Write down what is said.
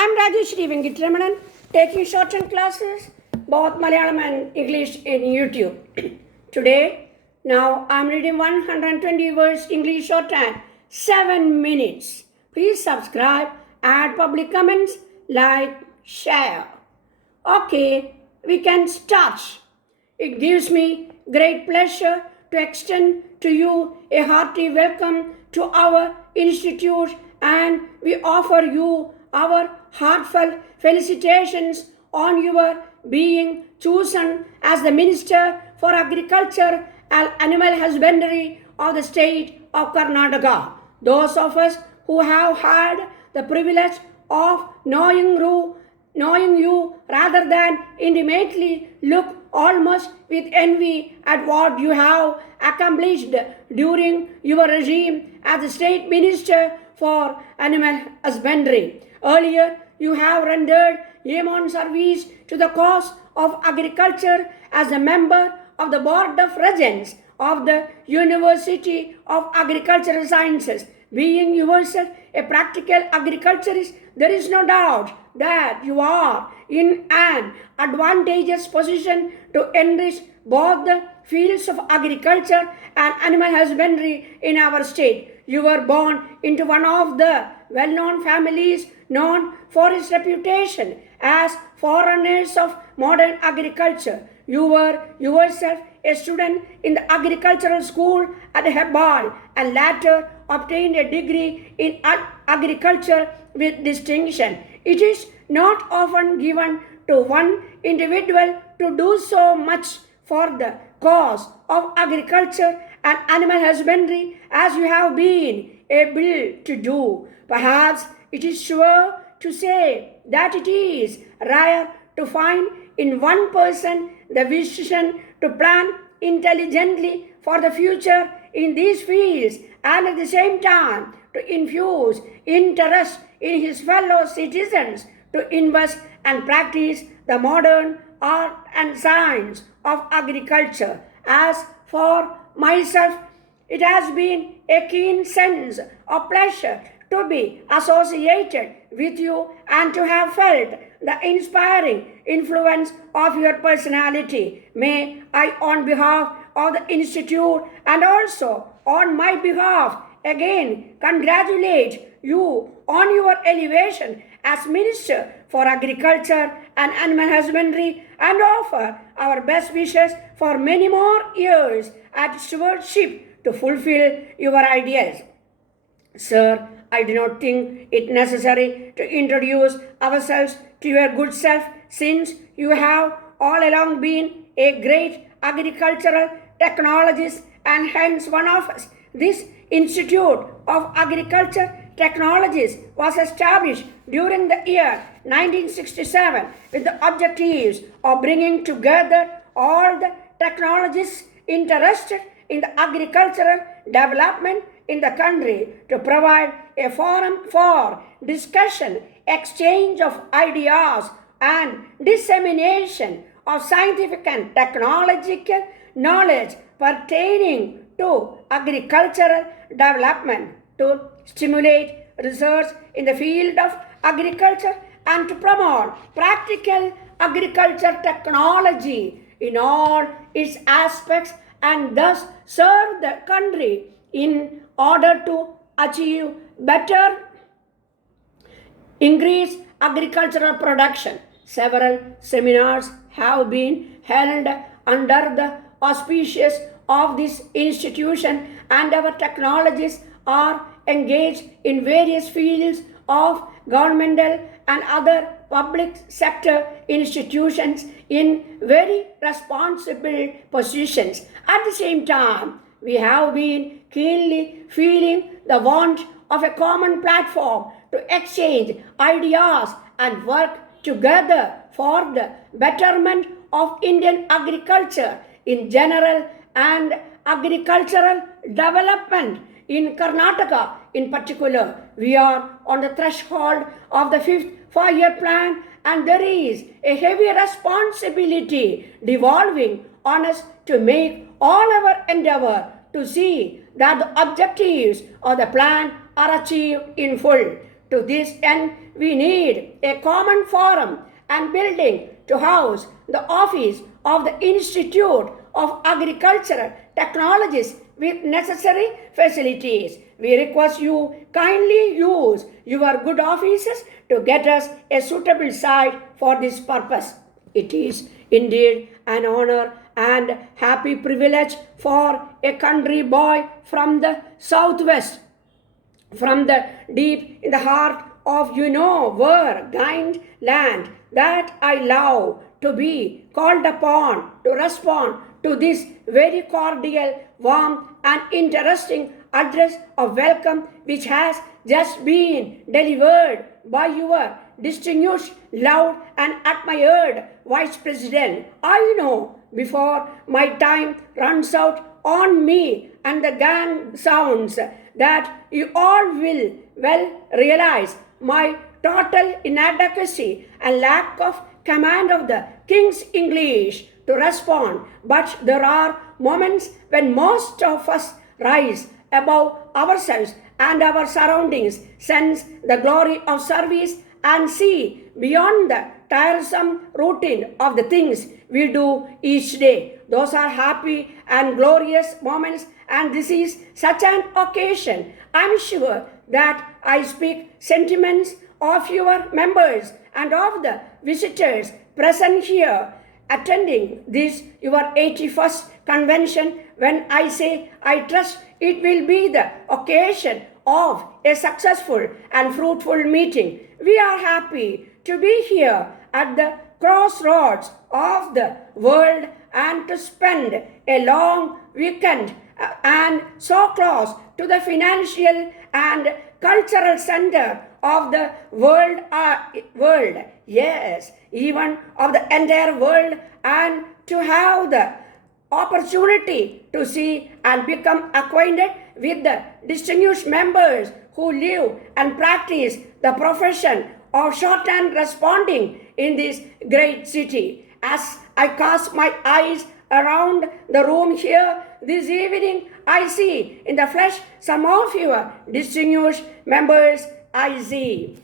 I'm Rajeshri Venkatramanan, taking short-term classes, both Malayalam and English in YouTube. Today, now I'm reading 120 words English shorthand, 7 minutes. Please subscribe, add public comments, like, share. Okay, we can start. It gives me great pleasure to extend to you a hearty welcome to our institute, and we offer you our heartfelt felicitations on your being chosen as the Minister for Agriculture and Animal Husbandry of the state of Karnataka. Those of us who have had the privilege of knowing you rather than intimately look almost with envy at what you have accomplished during your regime as the State Minister for Animal Husbandry. Earlier, you have rendered yeoman service to the cause of agriculture as a member of the Board of Regents of the University of Agricultural Sciences. Being yourself a practical agriculturist, there is no doubt that you are in an advantageous position to enrich both the fields of agriculture and animal husbandry in our state. You were born into one of the well-known families known for its reputation as forerunners of modern agriculture. You were yourself a student in the agricultural school at Hebbal and later obtained a degree in agriculture with distinction. It is not often given to one individual to do so much for the cause of agriculture and animal husbandry as you have been able to do. Perhaps it is sure to say that it is rare to find in one person the vision to plan intelligently for the future in these fields and at the same time to infuse interest in his fellow citizens to invest and practice the modern art and science of agriculture. As for myself, it has been a keen sense of pleasure to be associated with you and to have felt the inspiring influence of your personality. May I, on behalf of the Institute and also on my behalf, again congratulate you on your elevation as Minister for Agriculture and Animal Husbandry and offer our best wishes for many more years at stewardship to fulfill your ideals. Sir, I do not think it necessary to introduce ourselves to your good self, since you have all along been a great agricultural technologist and hence one of us. This Institute of Agriculture Technologies was established during the year 1967 with the objectives of bringing together all the technologists interested in the agricultural development in the country to provide a forum for discussion, exchange of ideas, and dissemination of scientific and technological knowledge pertaining to agricultural development, to stimulate research in the field of agriculture and to promote practical agriculture technology in all its aspects and thus serve the country in order to achieve better increased agricultural production. Several seminars have been held under the auspices of this institution, and our technologists are engaged in various fields of governmental and other public sector institutions in very responsible positions. At the same time, we have been keenly feeling the want of a common platform to exchange ideas and work together for the betterment of Indian agriculture in general and agricultural development in Karnataka in particular. We are on the threshold of the 5th 5-year plan, and there is a heavy responsibility devolving on us to make all our endeavor to see that the objectives of the plan are achieved in full. To this end, we need a common forum and building to house the office of the Institute of Agricultural Technologies with necessary facilities. We request you kindly use your good offices to get us a suitable site for this purpose. It is indeed an honor and happy privilege for a country boy from the southwest, from the deep in the heart of where kind land that I love, to be called upon to respond to this very cordial, warm and interesting address of welcome which has just been delivered by your distinguished, loved and admired Vice President. I know before my time runs out on me and the gang sounds that you all will well realize my total inadequacy and lack of command of the King's English to respond. But there are moments when most of us rise above ourselves and our surroundings, sense the glory of service and see beyond the tiresome routine of the things we do each day. Those are happy and glorious moments, and this is such an occasion. I'm sure that I speak sentiments of your members and of the visitors present here attending this your 81st convention when I say I trust it will be the occasion of a successful and fruitful meeting. We are happy to be here at the crossroads of the world and to spend a long weekend and so close to the financial and cultural center of the world, yes, even of the entire world, and to have the opportunity to see and become acquainted with the distinguished members who live and practice the profession of shorthand responding in this great city. As I cast my eyes around the room here this evening, I see in the flesh some of your distinguished members. I see